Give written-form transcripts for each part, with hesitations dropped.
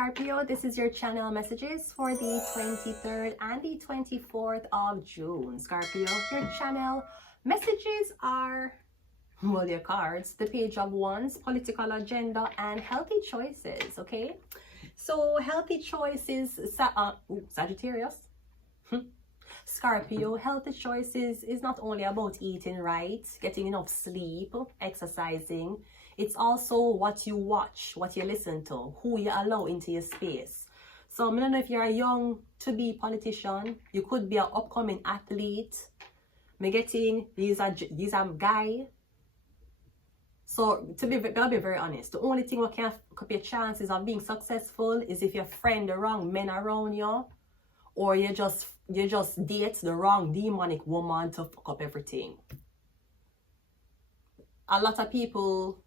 Scorpio, this is your channel messages for the 23rd and the 24th of June. Scorpio, your channel messages are, well, your cards, the Page of Wands, political agenda, and healthy choices, okay? So, healthy choices, Sagittarius. Scorpio, healthy choices is not only about eating right, getting enough sleep, exercising. It's also what you watch, what you listen to, who you allow into your space. So I don't know if you're young to be a politician, you could be an upcoming athlete. Me getting these are guy. So gotta be very honest, the only thing what can up your chances of being successful is if your friend the wrong men around you, or you just date the wrong demonic woman to fuck up everything. A lot of people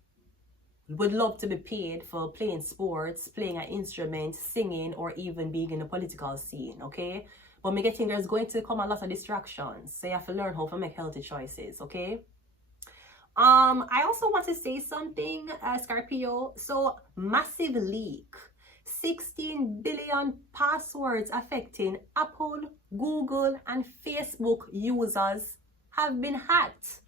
would love to be paid for playing sports, playing an instrument, singing, or even being in the political scene, okay? But me getting there's going to come a lot of distractions, so you have to learn how to make healthy choices, okay? I also want to say something, Scorpio. So, massive leak. 16 billion passwords affecting Apple, Google, and Facebook users have been hacked.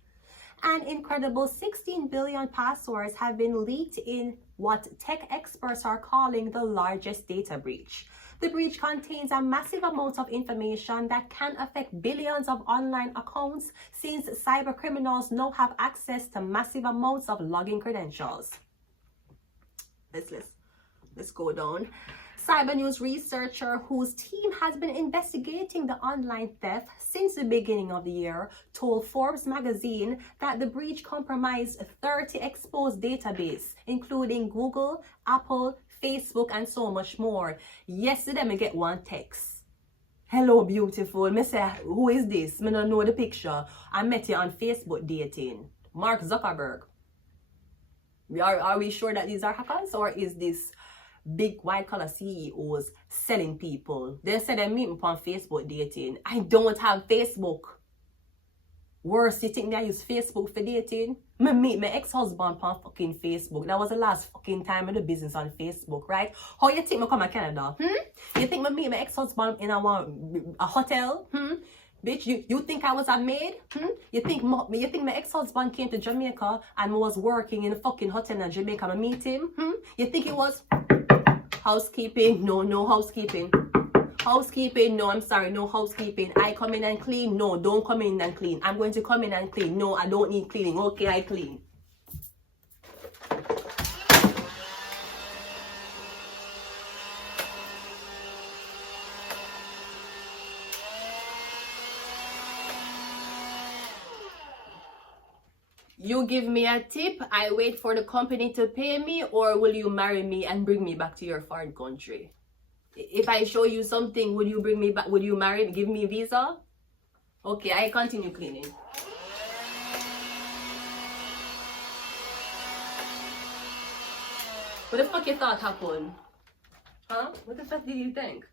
An incredible 16 billion passwords have been leaked in what tech experts are calling the largest data breach. The breach contains a massive amount of information that can affect billions of online accounts, since cyber criminals now have access to massive amounts of login credentials. Let's go down. Cyber News researcher whose team has been investigating the online theft since the beginning of the year told Forbes magazine that the breach compromised 30 exposed databases, including Google, Apple, Facebook, and so much more. Yesterday, I get one text. Hello, beautiful. Me say, who is this? Me don't know the picture. I met you on Facebook dating. Mark Zuckerberg. Are we sure that these are hackers, or is this big white collar CEOs selling people? They said they meet me on Facebook dating. I don't have Facebook. Worse, you think me I use Facebook for dating? Me meet my ex-husband on fucking Facebook. That was the last fucking time I do business on Facebook, right? How you think me come to Canada? You think me meet my ex-husband in a hotel? Bitch, you think I was a maid? You think my ex-husband came to Jamaica and was working in a fucking hotel in Jamaica to meet him? You think it was housekeeping? No housekeeping. Housekeeping? No, I'm sorry, no housekeeping. I come in and clean? No, don't come in and clean. I'm going to come in and clean. No, I don't need cleaning. Okay, I clean. You give me a tip, I wait for the company to pay me, or will you marry me and bring me back to your foreign country? If I show you something, will you bring me back? Will you marry me? Give me a visa? Okay, I continue cleaning. What the fuck you thought happened? Huh? What the fuck did you think?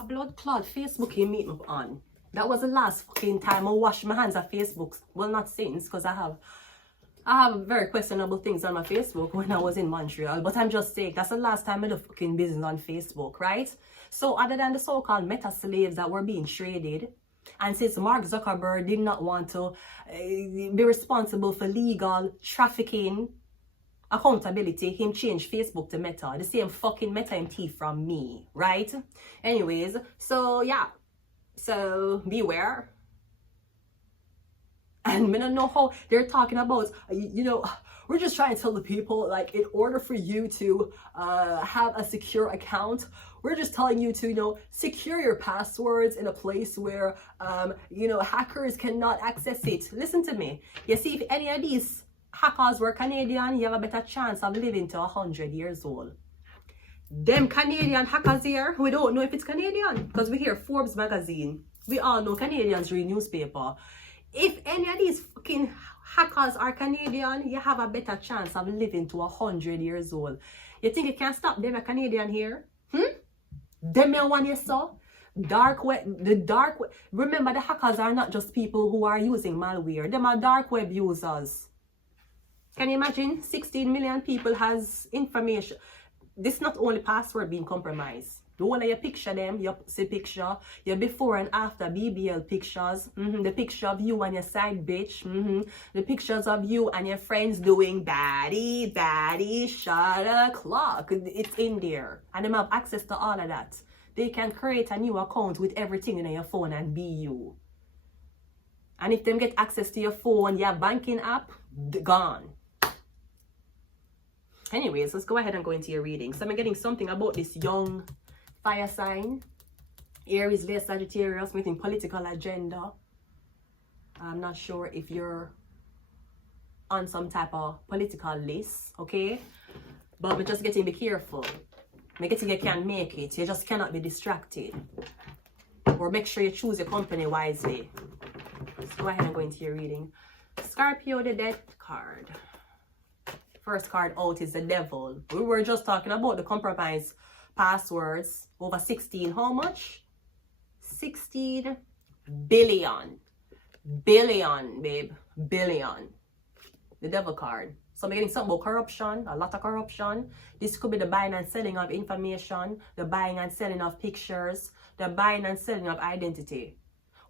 A blood clot Facebook you meet me on. That was the last fucking time I washed my hands at Facebook. Well, not since, because I have very questionable things on my Facebook when I was in Montreal. But I'm just saying, that's the last time I did fucking business on Facebook, right? So other than the so-called meta slaves that were being traded, and since Mark Zuckerberg did not want to be responsible for legal trafficking accountability, him changed Facebook to Meta. The same fucking Meta MT from me, right? Anyways, so yeah. So beware. And I don't know how they're talking about, you know, we're just trying to tell the people, like, in order for you to have a secure account, we're just telling you to, you know, secure your passwords in a place where, you know, hackers cannot access it. Listen to me. You see, if any of these hackers were Canadian, you have a better chance of living to 100 years old. Them Canadian hackers here, we don't know if it's Canadian, because we hear Forbes magazine. We all know Canadians read newspaper. If any of these fucking hackers are Canadian, you have a better chance of living to 100 years old. You think you can stop them, a Canadian here? Them you want you saw? Dark web, the dark web. Remember, the hackers are not just people who are using malware. Them are dark web users. Can you imagine? 16 million people has information. This not only password being compromised. The one that you picture them, you see picture, your before and after BBL pictures, the picture of you and your side bitch, the pictures of you and your friends doing baddie, shot o'clock. It's in there. And them have access to all of that. They can create a new account with everything in your phone and be you. And if them get access to your phone, your banking app, gone. Anyways, let's go ahead and go into your reading. So I'm getting something about this young fire sign. Aries, Leo, Sagittarius, meeting political agenda. I'm not sure if you're on some type of political list, okay? But we're just getting be careful. Make it you can make it. You just cannot be distracted. Or make sure you choose your company wisely. Let's go ahead and go into your reading. Scorpio, the Death card. First card out is the Devil. We were just talking about the compromise passwords. Over 16. How much? 16 billion. Billion, babe. Billion. The Devil card. So I'm getting something about corruption, a lot of corruption. This could be the buying and selling of information, the buying and selling of pictures, the buying and selling of identity.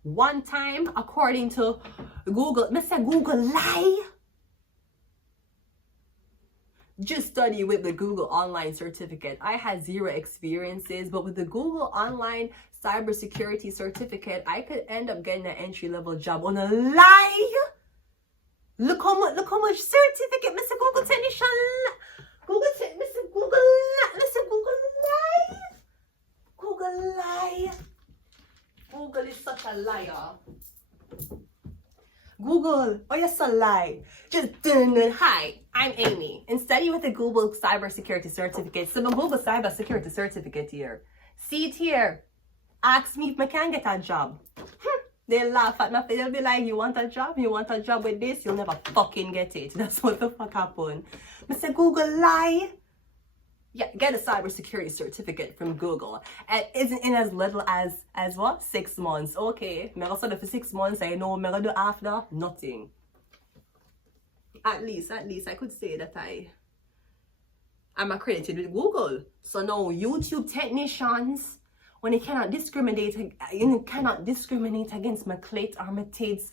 One time, according to Google, Mr. Google lie. Just study with the Google online certificate. I had 0 experiences, but with the Google online cybersecurity certificate, I could end up getting an entry-level job on a lie. Look how much certificate, Mr. Google technician. Mr. Google lie. Google lie. Google is such a liar. Google, oh, you're so lie. Just hi, I'm Amy. And study with the Google cybersecurity certificate. So my Google cybersecurity certificate here. See it here. Ask me if I can get a job. They'll laugh at me. They'll be like, you want a job? You want a job with this? You'll never fucking get it. That's what the fuck happened. Mr. Google lie. Yeah, get a cybersecurity certificate from Google. And isn't in as little as what? 6 months. Okay. I'm gonna for 6 months. I know I'm gonna do after nothing. At least I could say that I'm accredited with Google. So now YouTube technicians, when you cannot discriminate against my clit or my tits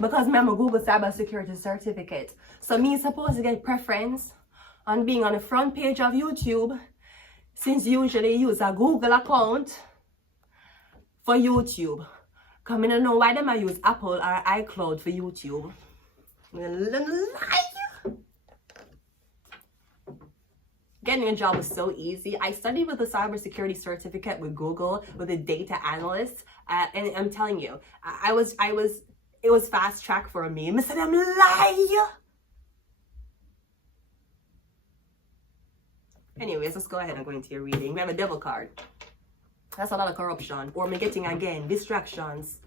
because I'm a Google cybersecurity certificate. So me supposed to get preference on being on the front page of YouTube, since usually use a Google account for YouTube. Cause I don't know why them I use Apple or iCloud for YouTube. Getting a job was so easy. I studied with a cybersecurity certificate with Google, with a data analyst, and I'm telling you, it was fast track for me. I said, I'm lie. Anyways, let's go ahead and go into your reading. We have a Devil card. That's a lot of corruption. Or me getting, again, distractions.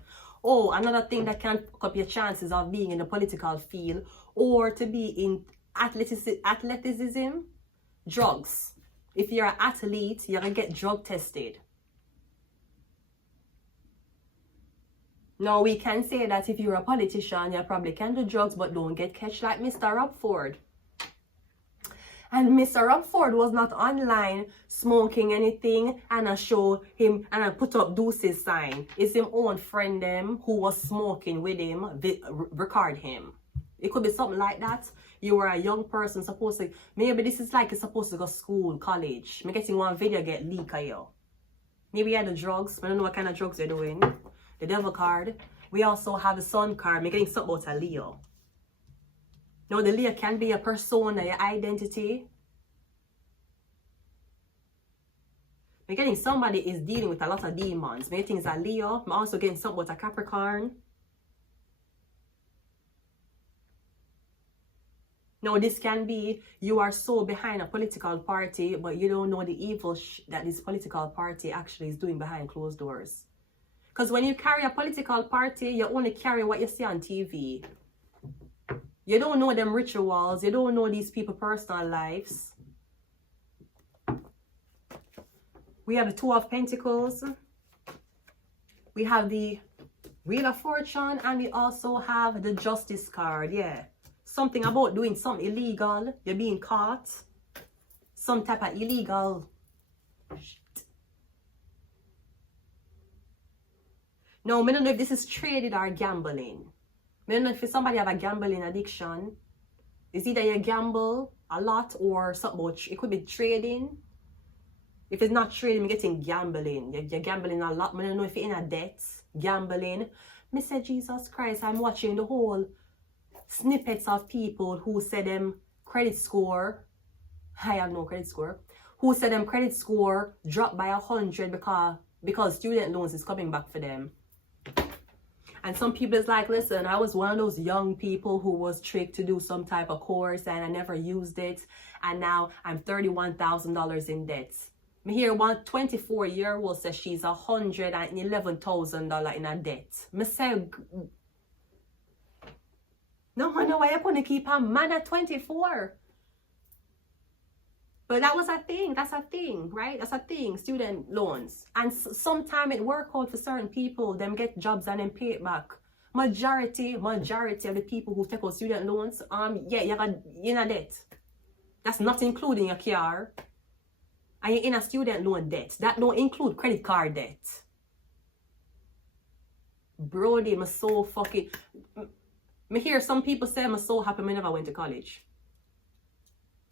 Oh, another thing that can fuck up your chances of being in the political field or to be in athleticism, drugs. If you're an athlete, you're going to get drug tested. Now, we can say that if you're a politician, you probably can do drugs, but don't get catch like Mr. Rockford. And Mr. Rockford was not online smoking anything, and I show him and I put up Deuce's sign. It's him own friend them who was smoking with him, record him. It could be something like that. You were a young person supposed to, maybe this is like you're supposed to go school, college. I'm getting one video get leak of you. Maybe you had the drugs, I don't know what kind of drugs you're doing. The Devil card. We also have the Sun card. I'm getting something about a Leo. Now, the Leo can be a persona, your identity. I'm getting somebody is dealing with a lot of demons. I'm getting it's a Leo. I'm also getting something about a Capricorn. Now, this can be you are so behind a political party, but you don't know the evil that this political party actually is doing behind closed doors. Because when you carry a political party, you only carry what you see on TV. You don't know them rituals. You don't know these people's personal lives. We have the Two of Pentacles. We have the Wheel of Fortune. And we also have the Justice card. Yeah. something about doing something illegal, you're being caught, some type of illegal shit. No, I don't know if this is traded or gambling. I don't know if somebody have a gambling addiction. It's either you gamble a lot or something about, it could be trading. If it's not trading, you're getting gambling. You're gambling a lot. I don't know if you're in a debt, gambling. Me say, Jesus Christ, I'm watching the whole snippets of people who said them credit score, I have no credit score, who said them credit score dropped by 100 because student loans is coming back for them. And some people is like, listen, I was one of those young people who was tricked to do some type of course and I never used it. And now I'm $31,000 in debt. Me hear one 24-year-old says she's $111,000 in a debt. Me say, no wonder why you're going to keep a man at 24. But that was a thing. That's a thing, right? That's a thing. Student loans. And sometimes it work out for certain people. Them get jobs and then pay it back. Majority of the people who take out student loans, yeah, you're in a debt. That's not including your car. And you're in a student loan debt. That don't include credit card debt. Brody, I'm so fucking... Me hear some people say I'm so happy I never went to college.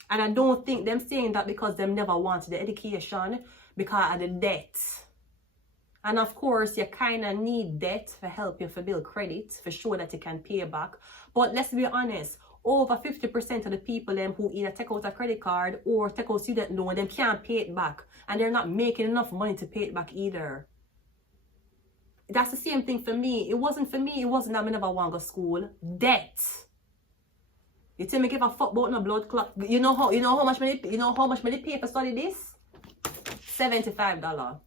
And I don't think them saying that because them never wanted the education because of the debt. And of course, you kind of need debt to help you for build credit, for sure that you can pay back. But let's be honest, over 50% of the people them who either take out a credit card or take out student loan, them can't pay it back. And they're not making enough money to pay it back either. That's the same thing for me. It wasn't for me. It wasn't that I never want to go to school. Debt. You tell me give a fuck about no blood clot. You know how much money pay for study this? $75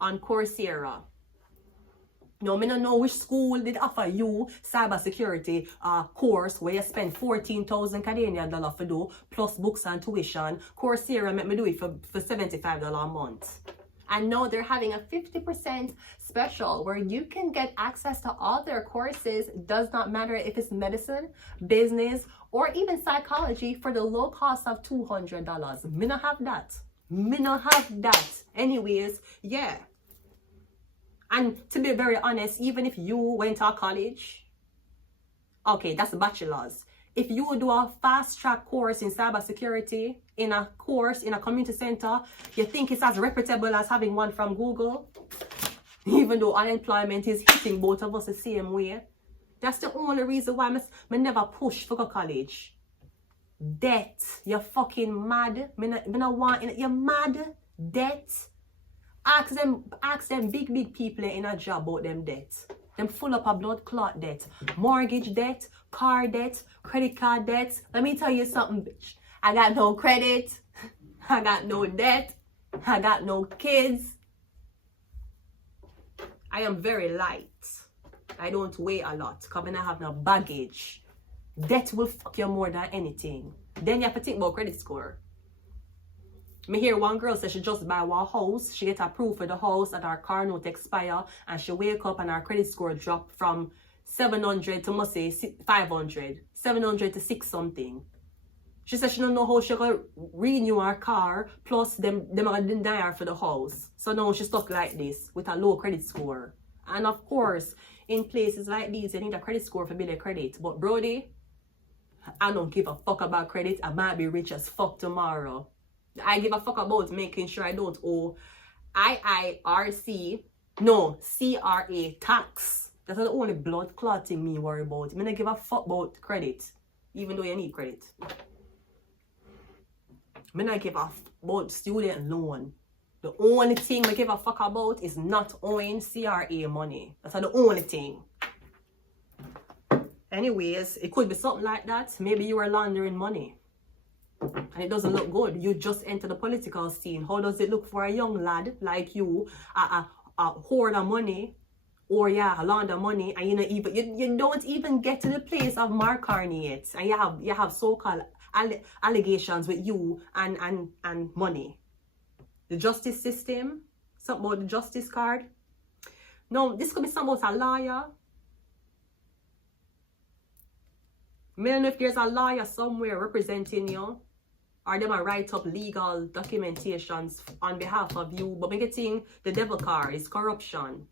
on Coursera. No, I don't know which school did offer you cybersecurity course where you spend 14,000 Canadian dollars for do plus books and tuition. Coursera make me do it for $75 a month. And now they're having a 50% special where you can get access to all their courses. It does not matter if it's medicine, business, or even psychology for the low cost of $200. Me not have that. Anyways, yeah. And to be very honest, even if you went to college, okay, that's bachelor's. If you do a fast track course in cybersecurity, in a community center, you think it's as reputable as having one from Google, even though unemployment is hitting both of us the same way. That's the only reason why I never push for college. Debt. You're fucking mad. You're mad. Debt. Ask them big people in a job about them debt. Them full up of blood clot debt, mortgage debt, car debt, credit card debt. Let me tell you something, bitch. I got no credit. I got no debt. I got no kids. I am very light. I don't weigh a lot because I have no baggage. Debt will fuck you more than anything. Then you have to think about credit score. Me hear one girl say she just buy one house, she get approved for the house and her car note expire, and she wake up and her credit score drop from 700 to must say 500, 700 to 6 something. She said she don't know how she gonna renew her car, plus them are gonna deny her for the house. So now she's stuck like this with a low credit score. And of course, in places like these, you need a credit score for build a credit. But Brody, I don't give a fuck about credit. I might be rich as fuck tomorrow. I give a fuck about making sure I don't owe CRA tax. That's the only blood clotting me worry about. I don't give a fuck about credit, even though you need credit. I don't give a fuck about student loan. The only thing I give a fuck about is not owing CRA money. That's the only thing. Anyways, it could be something like that. Maybe you are laundering money. And it doesn't look good. You just enter the political scene. How does it look for a young lad like you, a hoard of money, or a launder money, and you don't even get to the place of Mark Carney yet, and you have so-called allegations with you and money. The justice system, something about the justice card. No, this could be something about a lawyer. I don't know if there's a lawyer somewhere representing you, or them a write up legal documentations on behalf of you. But me getting the devil card is corruption.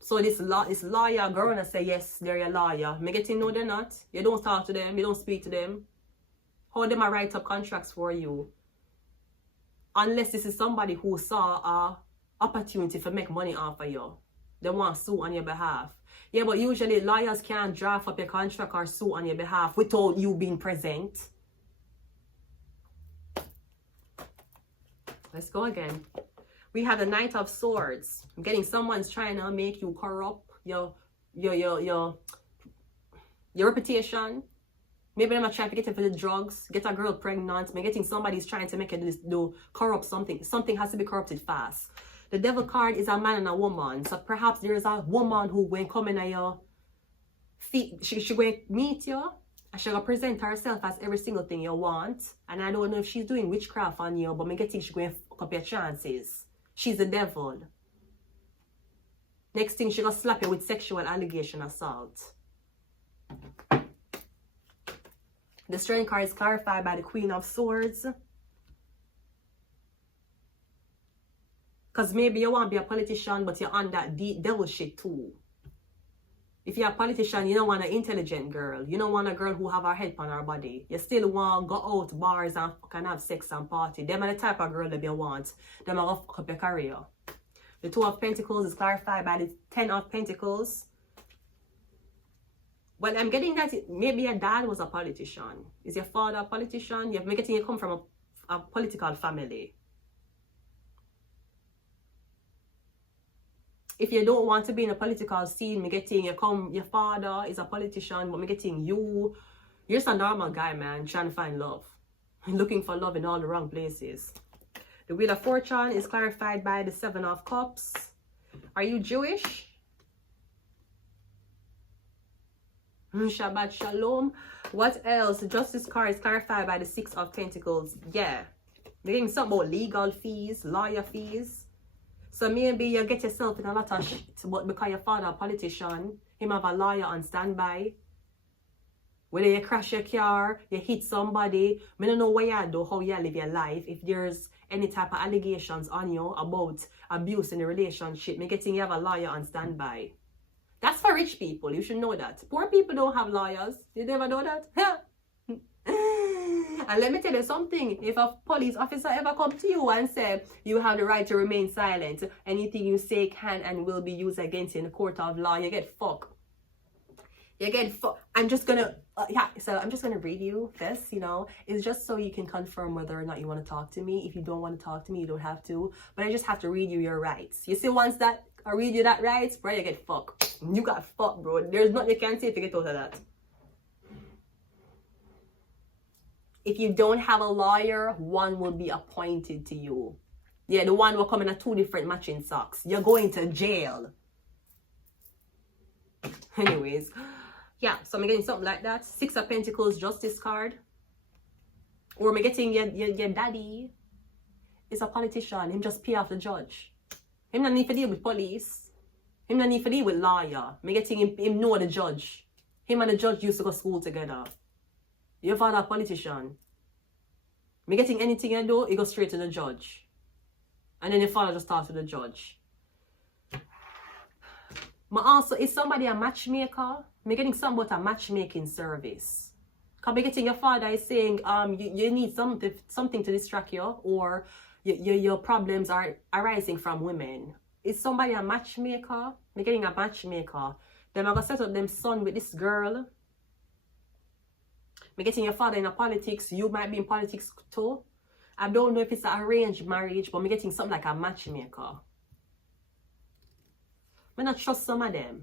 So this lawyer girl and say yes, they're a lawyer. Me getting no, they're not. You don't talk to them, you don't speak to them. How them a write up contracts for you? Unless this is somebody who saw a opportunity for make money off of you. They want to sue on your behalf. Yeah, but usually lawyers can't draft up your contract or sue on your behalf without you being present. Let's go again. We have the Knight of Swords. I'm getting someone's trying to make you corrupt your reputation. Maybe I'm trying to get it for the drugs, get a girl pregnant. I'm getting somebody's trying to make it do corrupt something. Something has to be corrupted fast. The devil card is a man and a woman. So perhaps there is a woman who when coming at your feet, she going to meet you. And she going to present herself as every single thing you want. And I don't know if she's doing witchcraft on you, but I'm getting she's going to fuck up your chances. She's the devil. Next thing, she going to slap you with sexual allegation assault. The Strength card is clarified by the Queen of Swords. Because maybe you want to be a politician, but you're on that deep devil shit too. If you're a politician, you don't want an intelligent girl. You don't want a girl who have her head on her body. You still want to go out bars and fucking have sex and party. Them are the type of girl that you want. Them are going to fuck up your career. The Two of Pentacles is clarified by the Ten of Pentacles. Well, I'm getting that maybe your dad was a politician. Is your father a politician? You're getting you come from a political family. If you don't want to be in a political scene, me getting your father is a politician, but me getting you're just a normal guy, man, trying to find love. Looking for love in all the wrong places. The Wheel of Fortune is clarified by the Seven of Cups. Are you Jewish? Shabbat Shalom. What else? The Justice card is clarified by the Six of Pentacles. Yeah. They're getting something about legal fees, lawyer fees. So maybe you get yourself in a lot of shit, but because your father a politician, him have a lawyer on standby. Whether you crash your car, you hit somebody, I don't know what you do, how you live your life. If there's any type of allegations on you about abuse in a relationship, me getting you have a lawyer on standby. That's for rich people, you should know that. Poor people don't have lawyers. Did you ever know that? And let me tell you something, if a police officer ever come to you and say you have the right to remain silent, anything you say can and will be used against you in the court of law, you get fucked. You get fucked. I'm just gonna read you this, it's just so you can confirm whether or not you want to talk to me. If you don't want to talk to me, you don't have to, but I just have to read you your rights. You see, once that I read you that rights, bro, you get fucked. You got fucked, bro. There's nothing you can say to get out of that. If you don't have a lawyer, one will be appointed to you. Yeah, the one will come in a 2 different matching socks. You're going to jail. Anyways, yeah, so I'm getting something like that. Six of Pentacles, Justice card. Or I'm getting your daddy is a politician. Him just pay off the judge. Him not need to deal with police. Him not need to deal with lawyer. I'm getting him know the judge. Him and the judge used to go to school together. Your father a politician. Me getting anything you do, you go straight to the judge. And then your father just talks to the judge. But also, is somebody a matchmaker? Me getting something about a matchmaking service. Because me getting your father is saying you need something to distract you, or your problems are arising from women. Is somebody a matchmaker? Me getting a matchmaker. Then I'm going to set up them son with this girl. Me getting your father in a politics, you might be in politics too. I don't know if it's an arranged marriage, but me getting something like a matchmaker. I not trust some of them.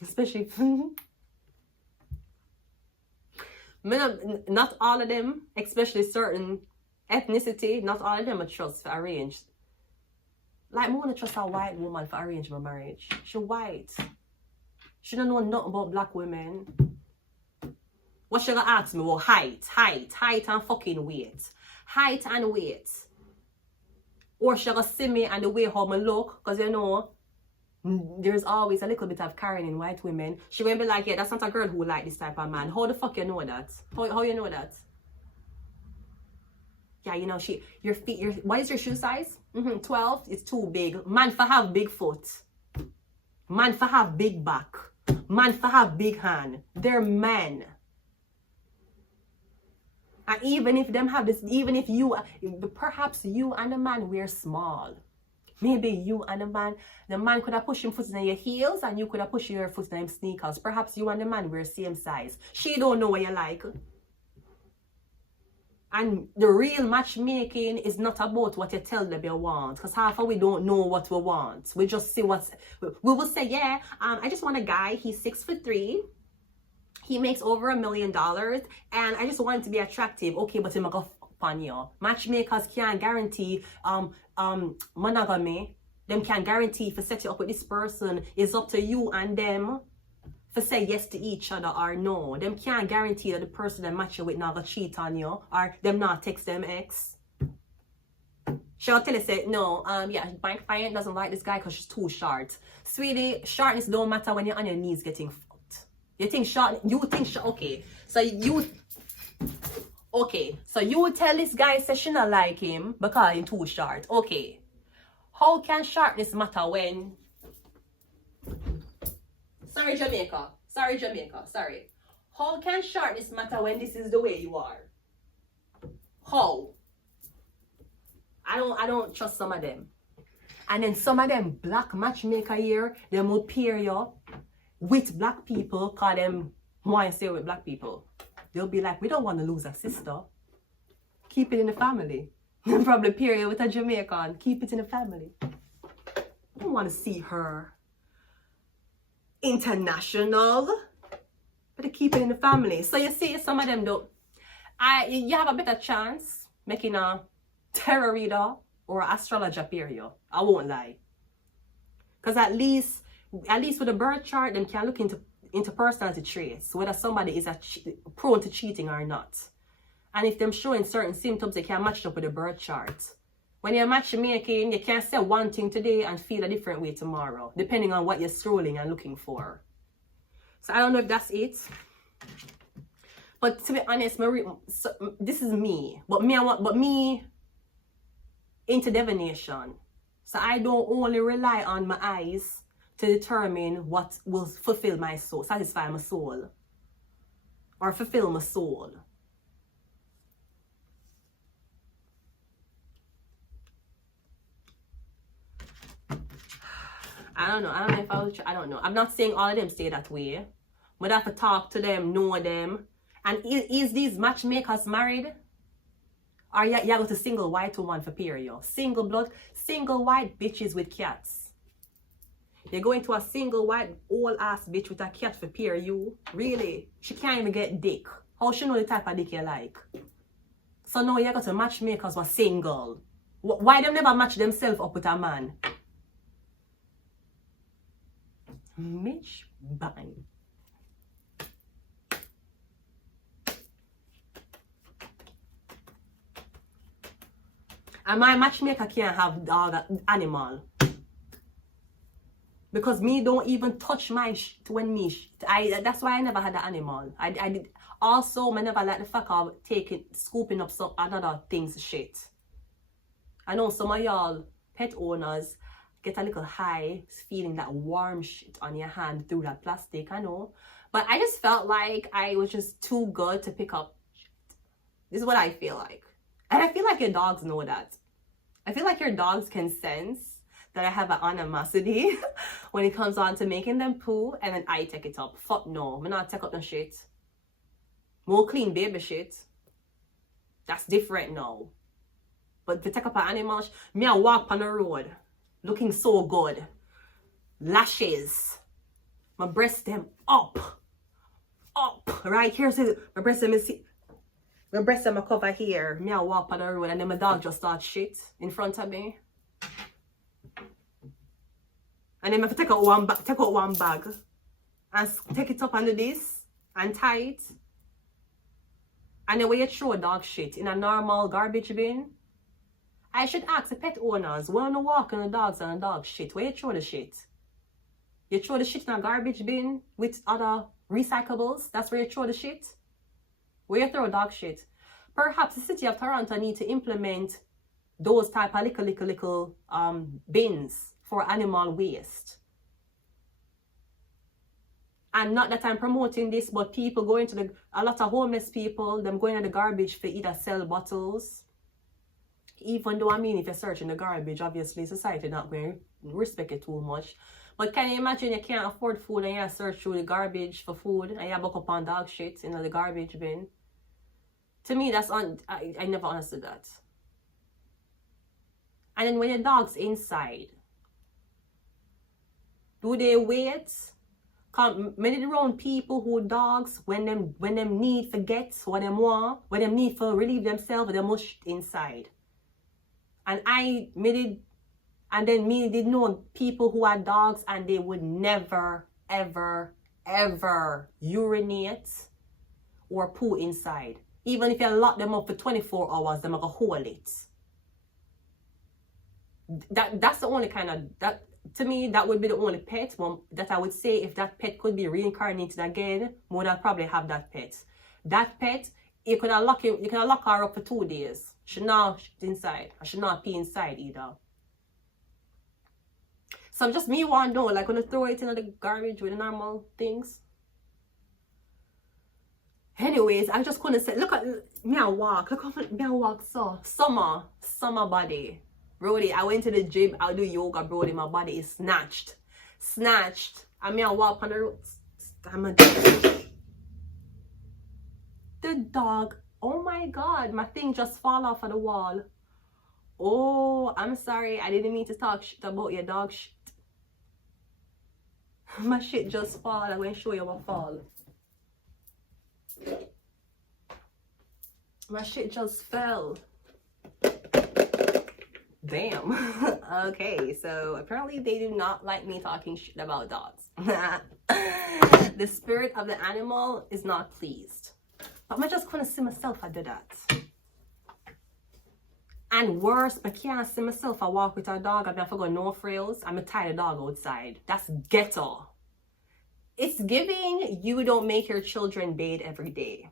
Especially not all of them, especially certain ethnicity, not all of them I trust for arranged. Like I want to trust a white woman for arranged marriage. She white. She don't know nothing about black women. What she gonna ask me? Well, height and fucking weight. Height and weight. Or she gonna see me and the way how I look, because There's always a little bit of Karen in white women. She will be like, yeah, that's not a girl who like this type of man. How the fuck you know that? How you know that? Yeah, you know, your feet, what is your shoe size? 12, it's too big. Man for have big foot. Man for have big back. Man for have big hand. They're men. And even if them have this, even if you, perhaps you and the man wear small. Maybe you and the man could have pushed him foot in your heels and you could have pushed your foot in them sneakers. Perhaps you and the man wear same size. She don't know what you like. And the real matchmaking is not about what you tell them you want. Because half of we don't know what we want. We just see what's... We will say, yeah, I just want a guy. He's 6'3". He makes over $1 million. And I just want him to be attractive. Okay, but he'll go on you. Matchmakers can't guarantee monogamy. Them can't guarantee if you set you up with this person. It's up to you and them for say yes to each other or no. Them can't guarantee that the person that match you with never cheat on you or them not text them ex. She'll tell you, say, no, yeah, my client doesn't like this guy because she's too short. Sweetie, shortness don't matter when you're on your knees getting fucked. You think short, okay. So you tell this guy say she not like him because he's too short. Okay. How can shortness matter when... Sorry, Jamaica. How can shortness matter when this is the way you are? How? I don't trust some of them. And then some of them black matchmaker here, them will pair you with black people, cause them want to stay with black people. They'll be like, we don't want to lose a sister. Keep it in the family. They'll probably pair you with a Jamaican. Keep it in the family. I don't want to see her international, but they keep it in the family. So you see, some of them don't. You have a better chance making a tarot reader or astrologer period. I won't lie, because at least with a birth chart, them can look into personality traits, whether somebody is prone to cheating or not. And if them showing certain symptoms, they can match it up with a birth chart. When you're matchmaking, you can't say one thing today and feel a different way tomorrow, depending on what you're scrolling and looking for. So I don't know if that's it. But to be honest, this is me. But me into divination. So I don't only rely on my eyes to determine what will fulfill my soul, satisfy my soul, or fulfill my soul. I don't know if I don't know. I'm not saying all of them stay that way. But I have to talk to them, know them. And is these matchmakers married? Or you go to single white woman for period? Single blood, single white bitches with cats. You're going to a single white old ass bitch with a cat for period? Really? She can't even get dick. How she know the type of dick you like? So now you go to matchmakers who are single. Why them never match themselves up with a man? Mitch bang. And my matchmaker can't have dog animal. Because me don't even touch my shit when me that's why I never had an animal. I did also I never like the fuck of scooping up some another thing's shit. I know some of y'all pet owners get a little high feeling that warm shit on your hand through that plastic, I know. But I just felt like I was just too good to pick up shit. This is what I feel like. And I feel like your dogs know that. I feel like your dogs can sense that I have an animosity when it comes on to making them poo, and then I take it up. Fuck no, I'm not take up no shit. More clean baby shit. That's different now. But to take up an animal, me I walk on the road looking so good. Lashes. My breasts them up. Right here, so my breasts them see. My breasts them cover here. Me I walk on the road and then my dog just start shit in front of me. And then I have to take out one bag and take it up under this and tie it. And then when you throw dog shit in a normal garbage bin, I should ask the pet owners, when you walk on the dogs and the dog shit, where you throw the shit? You throw the shit in a garbage bin with other recyclables. That's where you throw the shit. Where you throw dog shit. Perhaps the city of Toronto need to implement those type of little bins for animal waste. And not that I'm promoting this, but people going to a lot of homeless people, them going to the garbage for either sell bottles. Even though, I mean, if you're searching the garbage, obviously society not going to respect it too much. But can you imagine you can't afford food and you search through the garbage for food and you buck up on dog shit in the garbage bin? To me, that's I never understood that. And then when your dog's inside, do they wait? Many around people who dogs when them need forget what them want, when them need for relieve themselves, they must inside. And me did know people who had dogs and they would never, ever, ever urinate or poo inside. Even if you lock them up for 24 hours, they're gonna hold it. That's the only kind of, that to me, that would be the only pet that I would say if that pet could be reincarnated again, would I probably have that pet. That pet, you can lock her up for 2 days. Should not shit inside. I should not pee inside either. So just me want to know, like, when I throw it into the garbage with the normal things. Anyways, I just couldn't say, look at me I walk. Look how me I walk so. Summer body. Brody, I went to the gym, I do yoga, Brody, my body is snatched. I mean, I walk on the road. The dog, oh my God, my thing just fall off of the wall. Oh, I'm sorry, I didn't mean to talk shit about your dog shit. My shit just fall, I'm going to show you what fall. My shit just fell. Damn. Okay, so apparently they do not like me talking shit about dogs. The spirit of the animal is not pleased. But I'm just gonna see myself I do that. And worse, I can't see myself I walk with a dog. I forgot no frills. I'm tie the dog outside. That's ghetto. It's giving you don't make your children bathe every day.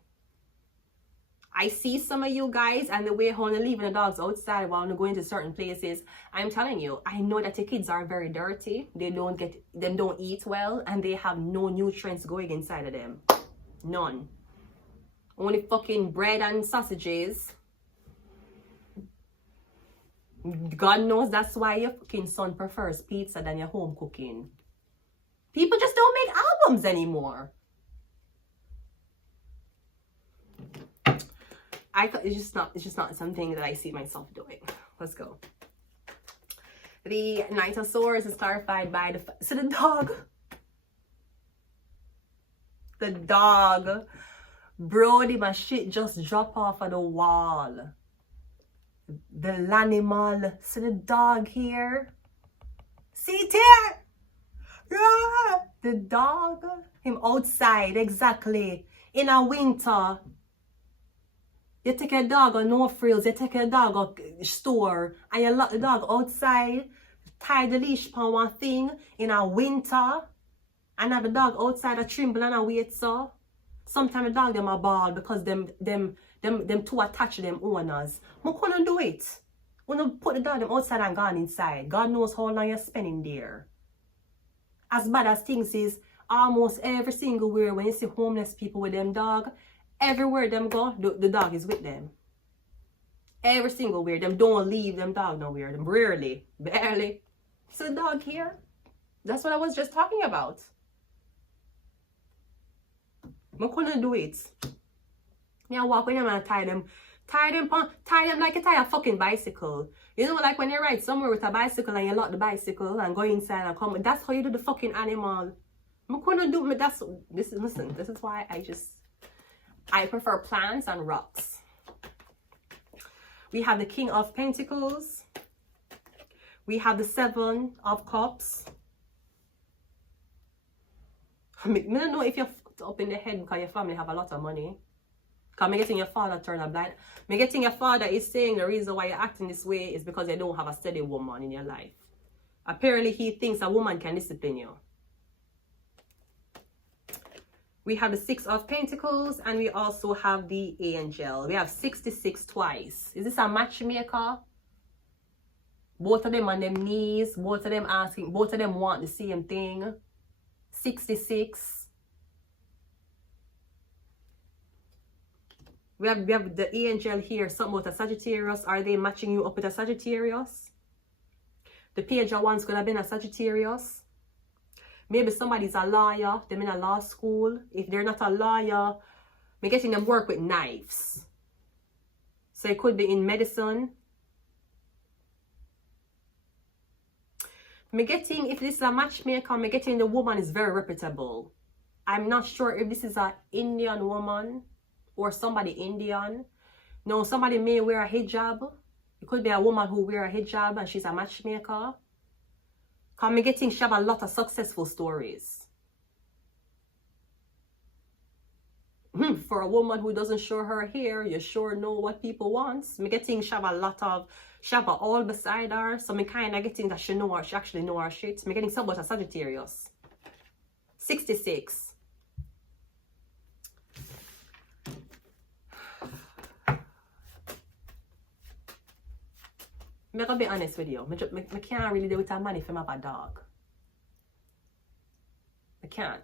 I see some of you guys and the way how they're leaving the dogs outside while they're going to certain places. I'm telling you, I know that the kids are very dirty. They don't eat well, and they have no nutrients going inside of them. None. Only fucking bread and sausages. God knows that's why your fucking son prefers pizza than your home cooking. People just don't make albums anymore. It's just not something that I see myself doing. Let's go. The Nitosaurus is clarified by the dog. Brody, my shit just drop off of the wall. The animal. See the dog here? See it here? Yeah. The dog. Him outside, exactly. In a winter. You take a dog on no frills, you take a dog on store, and you lock the dog outside, tie the leash on one thing in a winter, and have the dog outside a tremble and a wait so. Sometimes the dog them a ball because them too attached to them owners. I couldn't do it. When you put the dog them outside and gone inside, God knows how long you're spending there. As bad as things is, almost every single where when you see homeless people with them dog, everywhere them go, the dog is with them. Every single where them don't leave them dog nowhere. Them rarely, barely. So the dog here, that's what I was just talking about. I couldn't do it. I walk with them and tie them like you tie a fucking bicycle. You know, like when you ride somewhere with a bicycle and you lock the bicycle and go inside and come. That's how you do the fucking animal. I couldn't do it. Listen, this is why I prefer plants and rocks. We have the King of Pentacles. We have the Seven of Cups. I don't know if you're fucked up in the head because your family have a lot of money. Because I'm getting your father turn a blind. I'm getting your father is saying the reason why you're acting this way is because you don't have a steady woman in your life. Apparently he thinks a woman can discipline you. We have the Six of Pentacles, and we also have the Angel. We have 66 twice. Is this a matchmaker? Both of them on them knees, both of them asking, both of them want the same thing. 66. We have the Angel here, something about a Sagittarius. Are they matching you up with a Sagittarius? The Page of Wands could have been a Sagittarius. Maybe somebody's a lawyer, them in a law school. If they're not a lawyer, we're getting them work with knives. So it could be in medicine. I'm getting, if this is a matchmaker, I'm getting the woman is very reputable. I'm not sure if this is an Indian woman or somebody Indian. No, somebody may wear a hijab. It could be a woman who wear a hijab and she's a matchmaker. I'm getting she have a lot of successful stories. For a woman who doesn't show her hair, you sure know what people want. I'm getting she have a lot of, she have a all beside her. So I'm kind of getting that she know her, she actually know her shit. I'm getting somewhat a Sagittarius. 66. I'm gonna be honest with you. I can't really do with a man if I have a dog. I can't.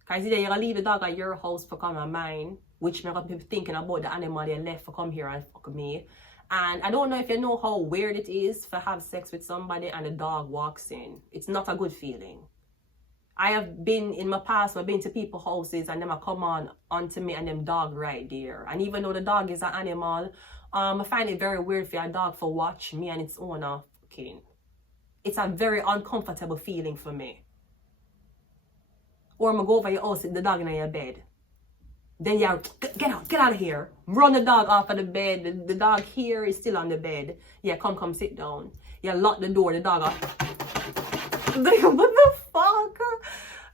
Because either you're gonna leave the dog at your house for come at mine, which I'm gonna be thinking about the animal they left for come here and fuck me. And I don't know if you know how weird it is to have sex with somebody and the dog walks in. It's not a good feeling. I have been in my past, I've been to people's houses and them come onto me and them dog right there. And even though the dog is an animal, I find it very weird for a dog to watch me and its owner fucking. It's a very uncomfortable feeling for me. Or I'm gonna go over your house with the dog in your bed. Then you get out of here. Run the dog off of the bed. The dog here is still on the bed. Yeah, come sit down. You lock the door, the dog off. What the fuck?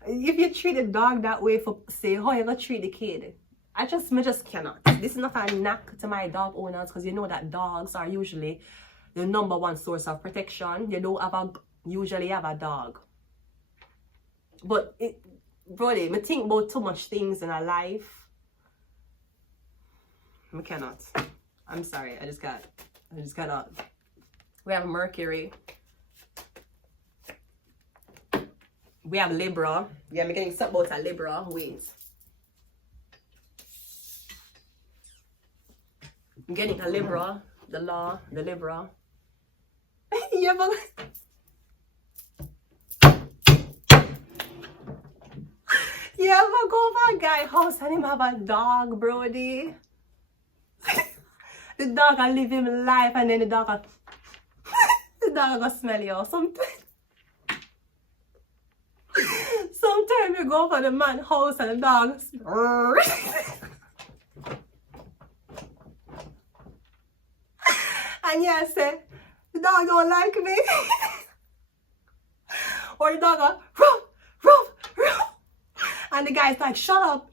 If you treat the dog that way for say how you gonna treat the kid. I just cannot. This is not a knock to my dog owners because you know that dogs are usually the #1 source of protection. You don't usually have a dog. But brother, I think about too much things in our life. I cannot. I'm sorry. I just cannot. We have Mercury. We have Libra. Yeah, I'm getting something about a Libra. Wait. I'm getting a Libra, the Libra. You ever go to a guy's house and him have a dog, brody? The dog will live him life and then the dog will smell you. Sometimes you go for the man's house and the dog and yeah, say, the dog don't like me. Or the dog go, ruff, ruff, ruff. And the guy's like, shut up.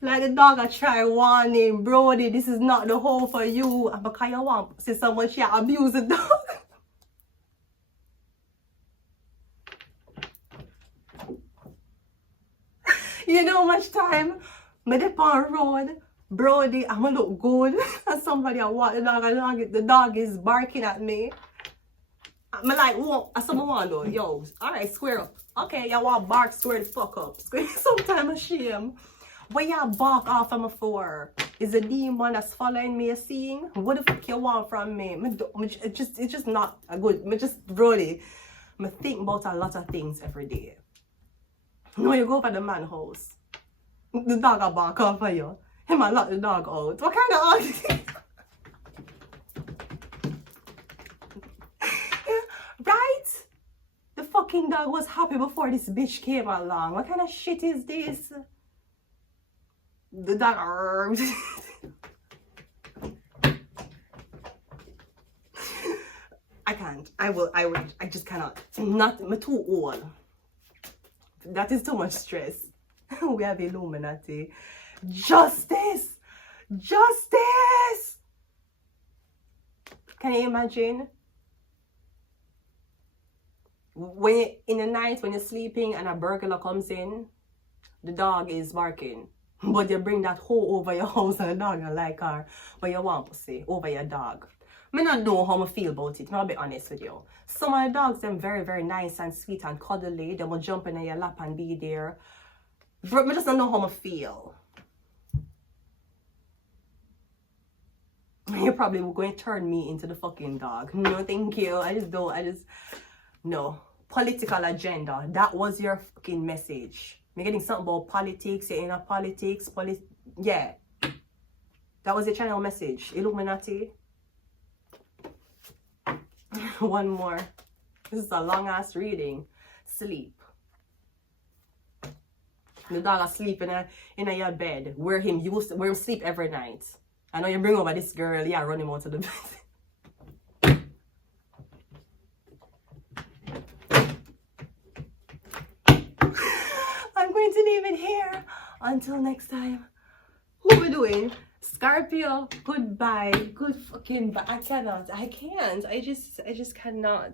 Like the dog I try warning, brody, this is not the hole for you. And because you want to see someone she abuse the dog. You know how much time I dip on road, brody, I'm gonna look good. And somebody I walk the dog along, the dog is barking at me. I'm like, whoa, someone want to, yo, alright, square up. Okay, y'all want bark, square the fuck up. Sometimes I'm ashamed. What y'all bark off of me for? Is a demon that's following me, seeing? What the fuck you want from me? It's just not a good, brody, I think about a lot of things every day. When you go for the man's house, the dog will bark off for you. He might lock the dog out. What kind of argument? Right? The fucking dog was happy before this bitch came along. What kind of shit is this? The dog. I can't. I just cannot. I'm too old. That is too much stress. We have Illuminati. Justice! Justice! Can you imagine? when you, in the night when you're sleeping and a burglar comes in, the dog is barking. But you bring that hoe over your house and the dog don't like her. But you want pussy over your dog. I not know how I feel about it. I'll be honest with you. Some of the dogs, them very, very nice and sweet and cuddly. They will jump in your lap and be there. But I just don't know how I feel. You're probably going to turn me into the fucking dog. No, thank you. No. Political agenda. That was your fucking message. You're getting something about politics, you're in a politics, yeah. That was your channel message. Illuminati. One more. This is a long ass reading. Sleep. The dog asleep in your bed where him sleep every night. I know you bring over this girl, yeah, run him out of the bed. I'm going to leave it here. Until next time. What we doing? Scorpio, goodbye. Good fucking bye. I can't. I just cannot.